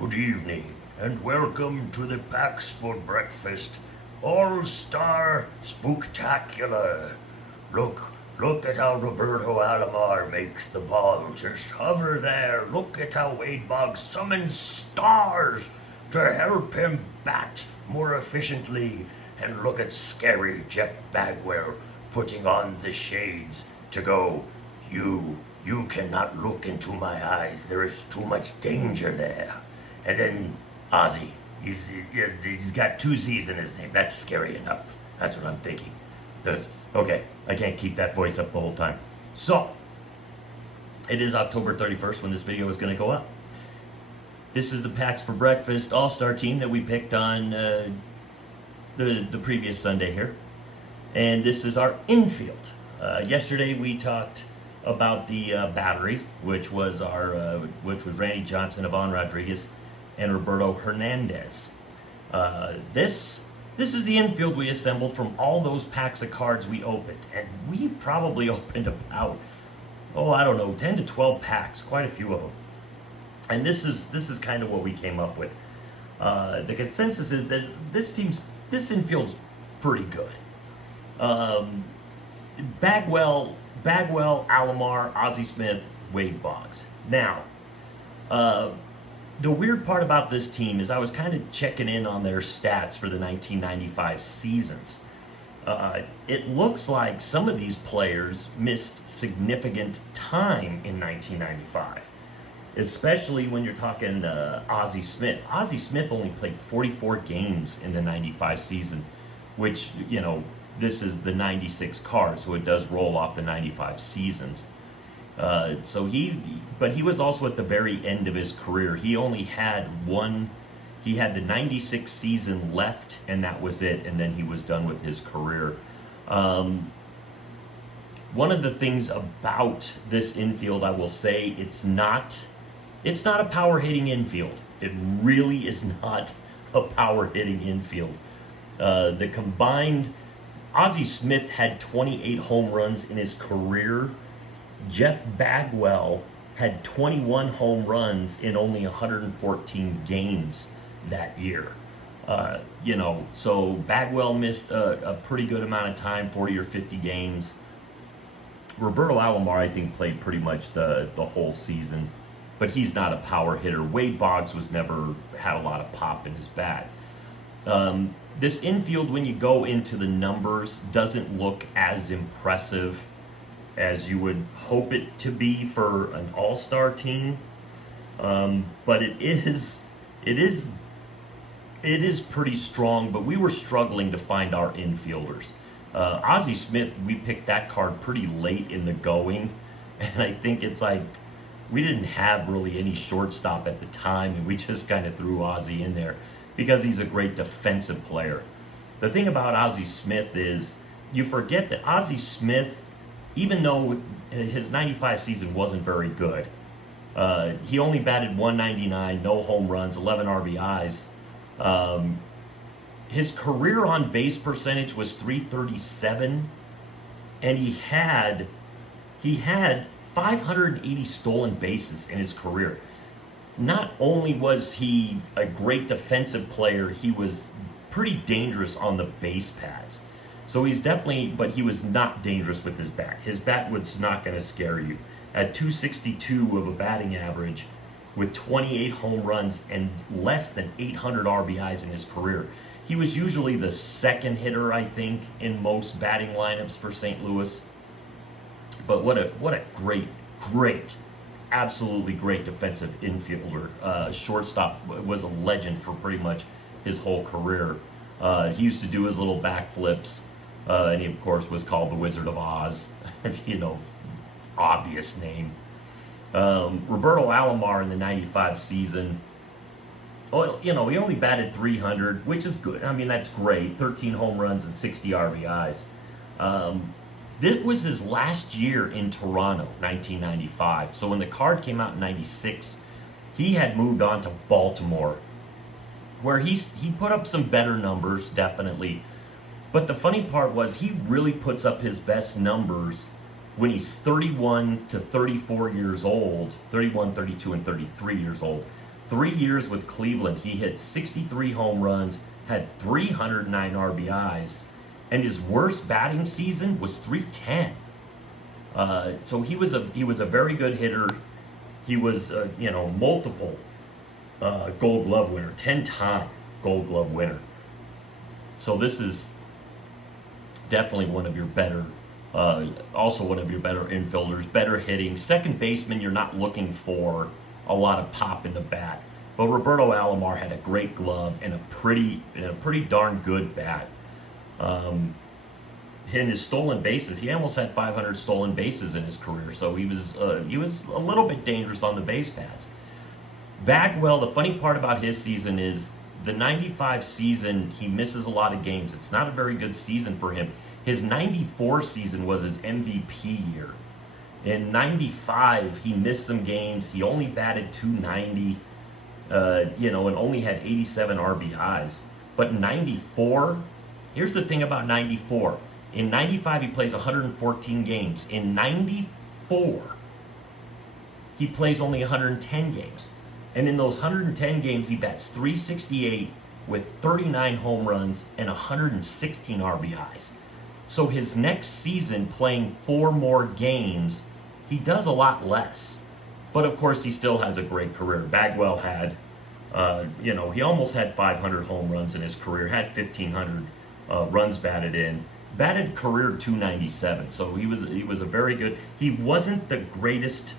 Good evening, and welcome to the Packs for Breakfast All Star Spooktacular. Look, look at how Roberto Alomar makes the ball just hover there. Look at how Wade Boggs summons stars to help him bat more efficiently. And look at scary Jeff Bagwell putting on the shades to go, you cannot look into my eyes. There is too much danger there. And then Ozzy, he's got two Z's in his name. That's scary enough. That's what I'm thinking. Okay, I can't keep that voice up the whole time. So, it is October 31st when this video is going to go up. This is the Packs for Breakfast All-Star team that we picked on the previous Sunday here. And this is our infield. Yesterday we talked about the battery, which was Randy Johnson, Ivan Rodriguez, and Roberto Hernandez. This is the infield we assembled from all those packs of cards we opened, and we probably opened about, I don't know, 10 to 12 packs, quite a few of them. And this is kind of what we came up with. The consensus is this infield's pretty good. Bagwell, Alomar, Ozzie Smith, Wade Boggs. Now, the weird part about this team is I was kind of checking in on their stats for the 1995 seasons. It looks like some of these players missed significant time in 1995, especially when you're talking Ozzie Smith. Ozzie Smith only played 44 games in the 95 season, which, this is the 96 card, so it does roll off the 95 seasons. But he was also at the very end of his career. He only had he had the 96 season left, and that was it, and then he was done with his career. One of the things about this infield, I will say, it's not a power hitting infield. It really is not a power hitting infield. The combined, Ozzie Smith had 28 home runs in his career. Jeff Bagwell had 21 home runs in only 114 games that year. So Bagwell missed a pretty good amount of time, 40 or 50 games. Roberto Alomar, I think, played pretty much the whole season, but he's not a power hitter. Wade Boggs never had a lot of pop in his bat. This infield, when you go into the numbers, doesn't look as impressive as you would hope it to be for an all-star team, but it is pretty strong. But we were struggling to find our infielders. Ozzie Smith, we picked that card pretty late in the going, and I think it's like we didn't have really any shortstop at the time, and we just kind of threw Ozzie in there because he's a great defensive player. The thing about Ozzie Smith is you forget that Ozzie Smith, even though his 95 season wasn't very good, he only batted 199, no home runs, 11 RBIs. His career on base percentage was .337, and he had 580 stolen bases in his career. Not only was he a great defensive player, he was pretty dangerous on the base pads. So but he was not dangerous with his bat. His bat was not going to scare you. At .262 of a batting average, with 28 home runs and less than 800 RBIs in his career. He was usually the second hitter, I think, in most batting lineups for St. Louis. But what a great, absolutely great defensive infielder. Shortstop was a legend for pretty much his whole career. He used to do his little backflips, and he, of course, was called the Wizard of Oz. Obvious name. Roberto Alomar in the 95 season, he only batted .300, which is good. I mean, that's great. 13 home runs and 60 RBIs. This was his last year in Toronto, 1995. So when the card came out in 96, he had moved on to Baltimore, where he put up some better numbers, definitely. But the funny part was he really puts up his best numbers when he's 31 to 34 years old, 31, 32, and 33 years old. 3 years with Cleveland, he hit 63 home runs, had 309 RBIs, and his worst batting season was 310. So he was a very good hitter. He was multiple Gold Glove winner, 10-time Gold Glove winner. So this is definitely one of your better, also one of your better infielders, better hitting. Second baseman, you're not looking for a lot of pop in the bat, but Roberto Alomar had a great glove and a pretty darn good bat. In his stolen bases, he almost had 500 stolen bases in his career, so he was a little bit dangerous on the base paths. Bagwell, the funny part about his season is the 95 season, he misses a lot of games. It's not a very good season for him. His 94 season was his MVP year. In 95, he missed some games. He only batted .290, and only had 87 RBIs. But in 94, here's the thing about 94. In 95, he plays 114 games. In 94, he plays only 110 games. And in those 110 games, he bats .368 with 39 home runs and 116 RBIs. So his next season, playing 4 more games, he does a lot less. But of course, he still has a great career. Bagwell had, he almost had 500 home runs in his career, had 1,500 runs batted in. Batted career .297, so he was a very good. He wasn't the greatest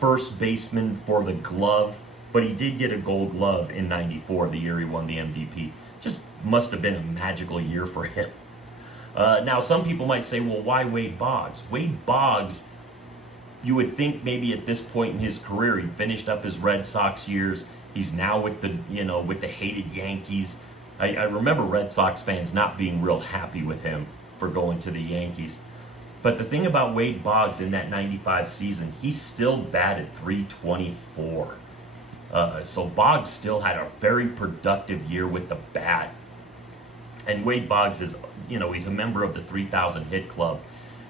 first baseman for the glove, but he did get a Gold Glove in '94, the year he won the MVP. Just must have been a magical year for him. Now, some people might say, well, why Wade Boggs? Wade Boggs, you would think maybe at this point in his career, he finished up his Red Sox years. He's now with the hated Yankees. I remember Red Sox fans not being real happy with him for going to the Yankees. But the thing about Wade Boggs in that 95 season, he still batted .324. So Boggs still had a very productive year with the bat. And Wade Boggs is, he's a member of the 3,000 hit club.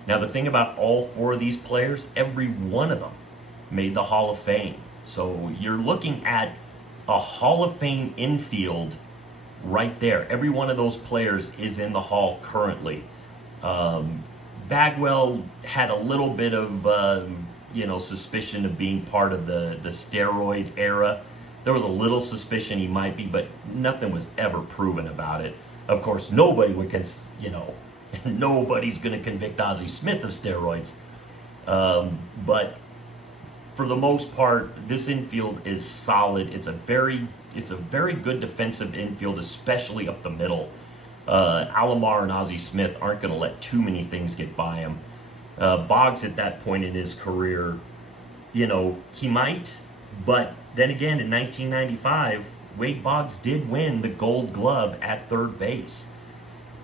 Now, the thing about all 4 of these players, every one of them made the Hall of Fame. So you're looking at a Hall of Fame infield right there. Every one of those players is in the Hall currently. Bagwell had a little bit of, suspicion of being part of the steroid era. There was a little suspicion he might be, but nothing was ever proven about it. Of course, nobody's going to convict Ozzie Smith of steroids. But for the most part, this infield is solid. It's a very good defensive infield, especially up the middle. Alomar and Ozzie Smith aren't going to let too many things get by him. Boggs at that point in his career, he might, but then again in 1995, Wade Boggs did win the Gold Glove at third base.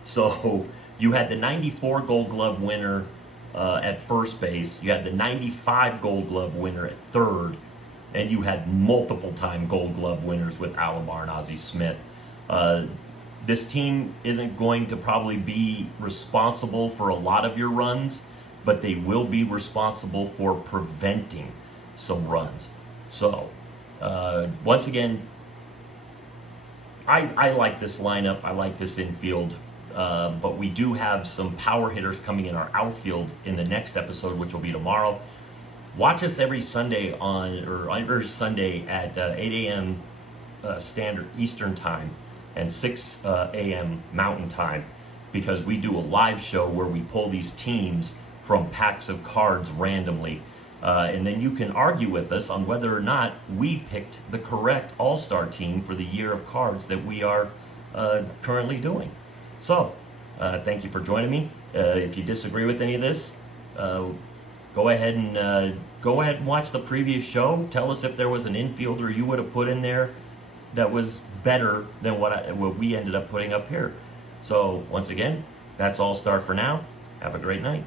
So you had the 94 Gold Glove winner at first base, you had the 95 Gold Glove winner at third, and you had multiple-time Gold Glove winners with Alomar and Ozzie Smith. This team isn't going to probably be responsible for a lot of your runs, but they will be responsible for preventing some runs. So, once again, I like this lineup. I like this infield. But we do have some power hitters coming in our outfield in the next episode, which will be tomorrow. Watch us every Sunday every Sunday at 8 a.m. Standard Eastern Time and 6 a.m. Mountain Time, because we do a live show where we pull these teams from packs of cards randomly. And then you can argue with us on whether or not we picked the correct All-Star team for the year of cards that we are currently doing. So, thank you for joining me. If you disagree with any of this, go ahead and watch the previous show. Tell us if there was an infielder you would have put in there that was better than what we ended up putting up here. So, once again, that's All Star for now. Have a great night.